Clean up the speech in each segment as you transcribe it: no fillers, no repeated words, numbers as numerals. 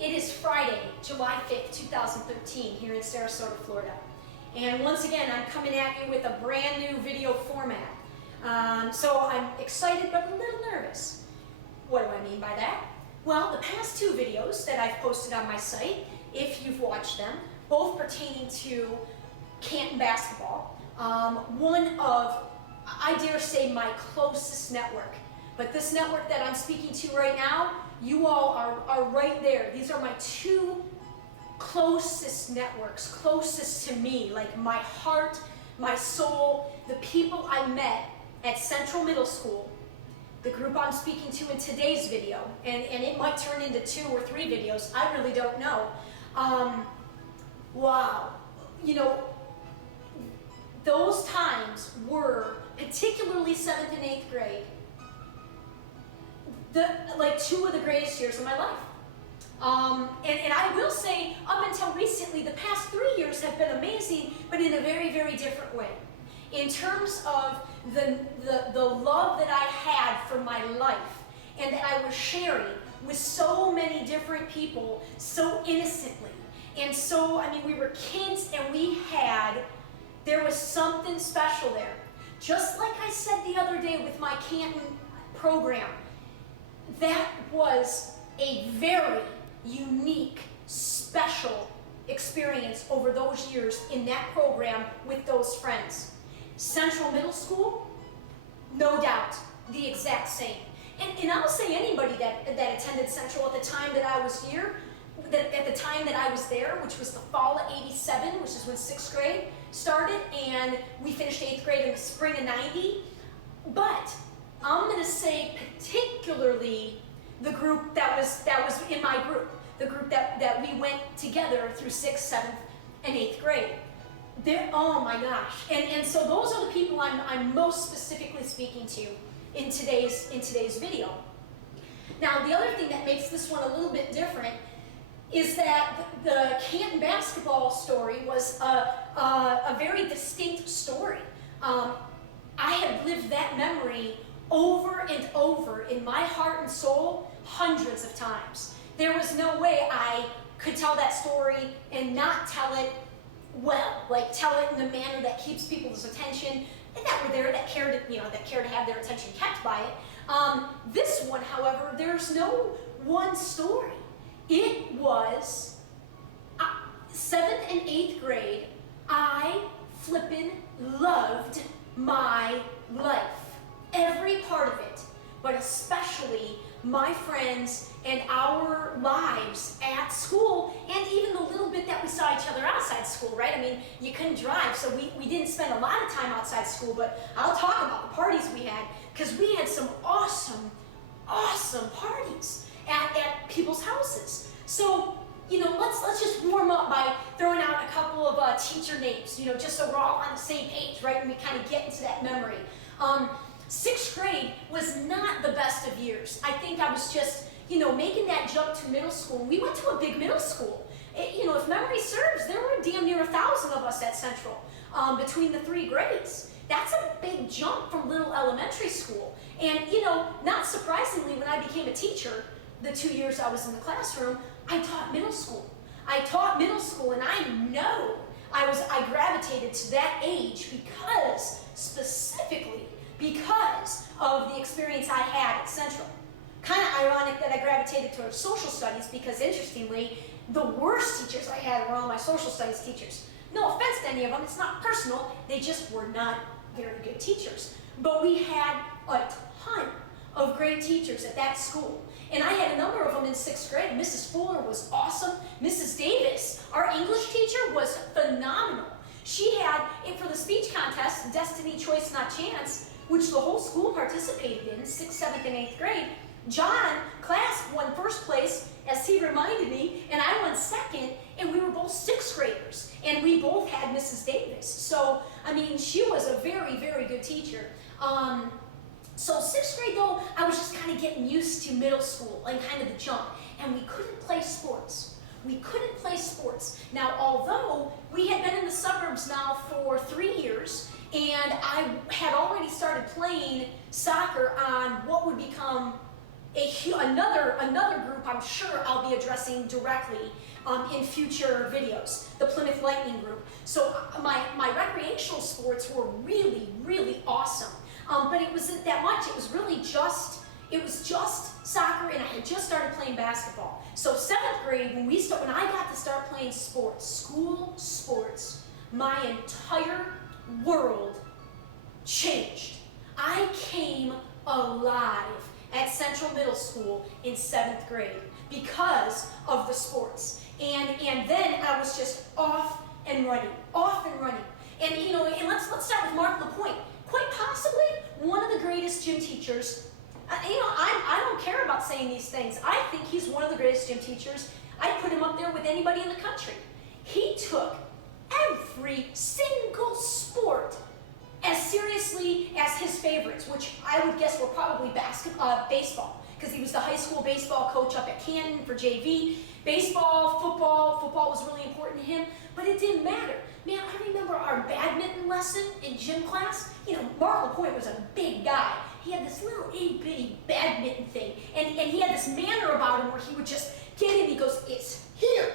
It is Friday, July 5th, 2013, here in Sarasota, Florida. And once again, I'm coming at you with a brand new video format. So I'm excited but a little nervous. What do I mean by that? Well, the past two videos that I've posted on my site, if you've watched them, both pertaining to Canton basketball. One of, I dare say, my closest network. But this network that I'm speaking to right now, you all are right there. These are my two closest networks, closest to me, like my heart, my soul, the people I met at Central Middle School, the group I'm speaking to in today's video, and it might turn into 2 or 3 videos, I really don't know. Wow, you know, those times were, particularly 7th and 8th grade, like 2 of the greatest years of my life. And I will say, up until recently, the past 3 years have been amazing, but in a very, very different way. In terms of the love that I had for my life, and that I was sharing with so many different people so innocently. And so, I mean, we were kids and there was something special there. Just like I said the other day with my Canton program, that was a very unique, special experience over those years in that program with those friends. Central Middle School, no doubt, the exact same. And I'll say anybody that attended Central at the time that I was here, at the time that I was there, which was the fall of '87, which is when 6th grade started, and we finished 8th grade in the spring of '90. But I'm going to say particularly the group that was in my group, the group that we went together through 6th, 7th, and 8th grade. Oh my gosh. And so those are the people I'm most specifically speaking to in today's video. Now, the other thing that makes this one a little bit different is that the Canton basketball story was a very distinct story. I have lived that memory over and over in my heart and soul hundreds of times. There was no way I could tell that story and not tell it well, like tell it in a manner that keeps people's attention and that were there, that care to have their attention kept by it. This one, however, there's no one story. It was 7th and 8th grade. I flippin' loved my life. Every part of it, but especially my friends and our lives at school, and even the little bit that we saw each other outside school, right? I mean, you couldn't drive, so we didn't spend a lot of time outside school, but I'll talk about the parties we had, because we had some awesome, awesome parties at people's houses. So, you know, let's just warm up by throwing out a couple of teacher names, you know, just so we're all on the same page, right? And we kind of get into that memory. 6th grade was not the best of years. I think I was just, you know, making that jump to middle school. We went to a big middle school. You know, if memory serves, there were damn near 1,000 of us at Central between the 3 grades. That's a big jump from little elementary school. And, you know, not surprisingly, when I became a teacher, the 2 years I was in the classroom, I taught middle school. I taught middle school, and I know I gravitated to that age specifically because of the experience I had at Central. Kind of ironic that I gravitated towards social studies because, interestingly, the worst teachers I had were all my social studies teachers. No offense to any of them, it's not personal, they just were not very good teachers. But we had a ton of great teachers at that school. And I had a number of them in 6th grade. Mrs. Fuller was awesome. Mrs. Davis, our English teacher, was phenomenal. She had, for the speech contest, Destiny, Choice, Not Chance, which the whole school participated in, 6th, 7th, and 8th grade. John Class won 1st place, as he reminded me, and I won 2nd, and we were both 6th graders, and we both had Mrs. Davis. So, I mean, she was a very, very good teacher. So 6th grade, though, I was just kind of getting used to middle school and kind of the jump, and we couldn't play sports. We couldn't play sports. Now, although we had been in the suburbs now for 3 years, and I had already started playing soccer on what would become another group I'm sure I'll be addressing directly in future videos, the Plymouth Lightning group. So my recreational sports were really, really awesome. But it wasn't that much. It was really just soccer, and I had just started playing basketball. So 7th grade, when I got to start playing sports, school sports, my entire world changed. I came alive at Central Middle School in 7th grade because of the sports. And then I was just off and running. And and let's start with Mark LaPointe. Quite possibly one of the greatest gym teachers. I don't care about saying these things. I think he's one of the greatest gym teachers. I'd put him up there with anybody in the country. He took every single sport as seriously as his favorites, which I would guess were probably baseball, because he was the high school baseball coach up at Canton for JV. Baseball, football was really important to him, but it didn't matter. Man, I remember our badminton lesson in gym class. Mark LaPointe was a big guy. He had this little itty-bitty badminton thing, and he had this manner about him where he would just get in, he goes, it's here,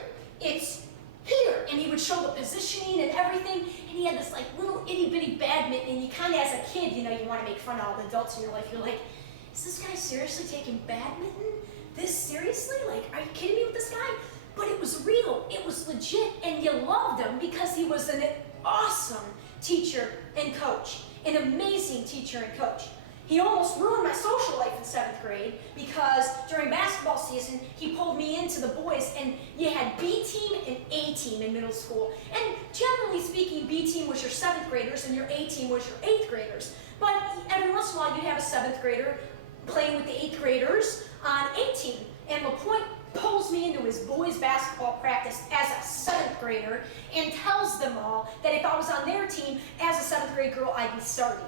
and he would show the positioning and everything, and he had this like little itty-bitty badminton, and you kind of, as a kid, you want to make fun of all the adults in your life. You're like, is this guy seriously taking badminton this seriously? Like, are you kidding me with this guy? But it was real, it was legit, and you loved him because he was an awesome teacher and coach, an amazing teacher and coach. He almost ruined my social life in 7th grade because during basketball season, he pulled me into the boys, and you had B team and A team in middle school. And generally speaking, B team was your 7th graders and your A team was your 8th graders. But every once in a while, you'd have a 7th grader playing with the 8th graders on A team. And LaPointe pulls me into his boys basketball practice as a 7th grader and tells them all that if I was on their team as a 7th grade girl, I'd be starting.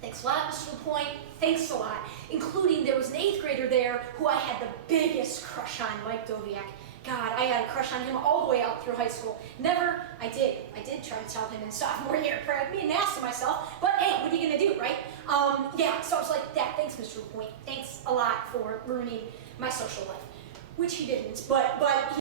Thanks a lot, Mr. LaPointe. Thanks a lot. Including there was an 8th grader there who I had the biggest crush on, Mike Doviak. God, I had a crush on him all the way out through high school. I did try to tell him in sophomore year, being nasty to myself, but hey, what are you gonna do, right? So I was like, thanks, Mr. LaPointe. Thanks a lot for ruining my social life, which he didn't, but